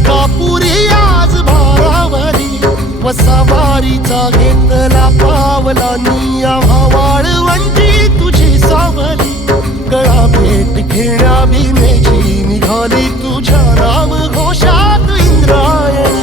तुळगापुरी आज भारावरी वसावारीचा घेतला पावला निया वाळवंटी तुझी सावली गळा भेट घेण्या भीमेची निघाली तुझ्या राम घोषात इंद्रायणी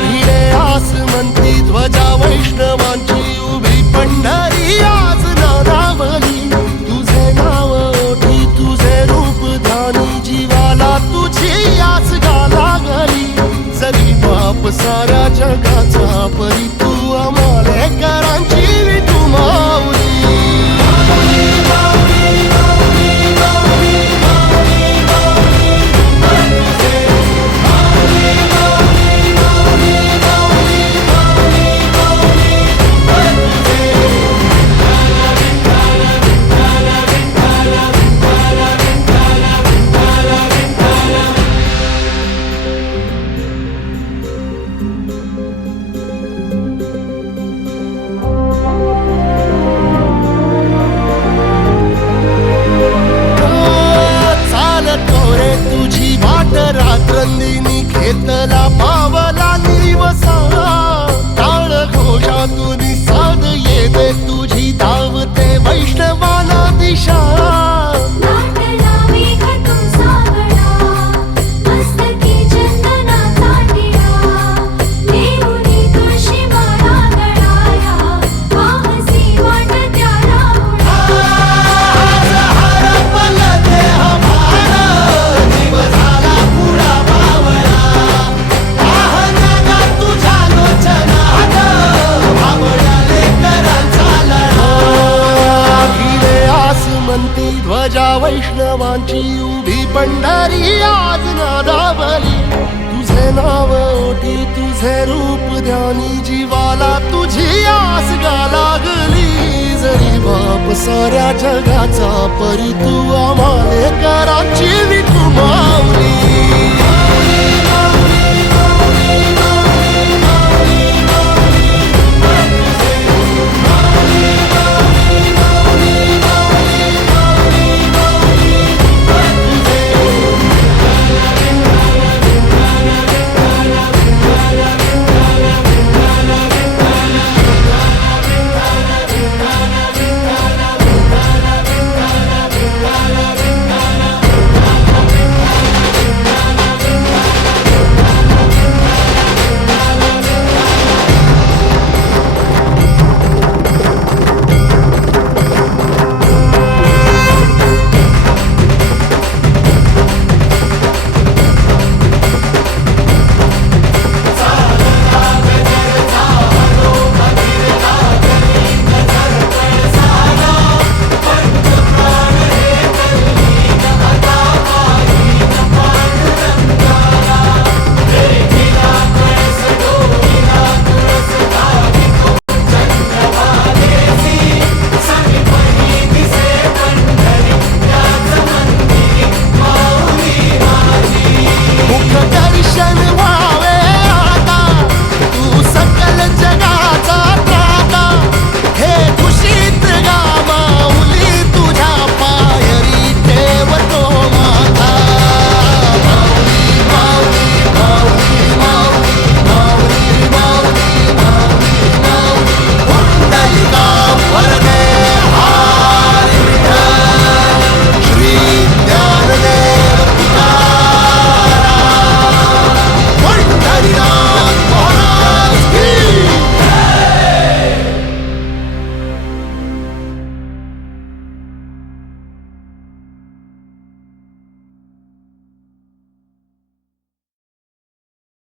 भिडे आसमंती ध्वजा वैष्णवांची उभी पंढरी आज नारावली तुझे नाव ओठी तुझे रूप ध्यानी जीवाला तुझी आस गाला गली जरी बाप साऱ्या जगाचा परी तू आमालेकरांची विठू माऊली तुझी वाट रात्रंदिनी घेतला पावला निवसा टाळ घोषातून साध येते तुझी धावते वैष्णवाला दिशा ध्वजा वैष्णवांची उभी पंढरी आज नादावली तुझे नाव ओठी तुझे रूप ध्यानी जीवाला तुझी आस गा लागली जरी बाप साऱ्या जगाचा परी तू आमालेकरांची विठू माऊली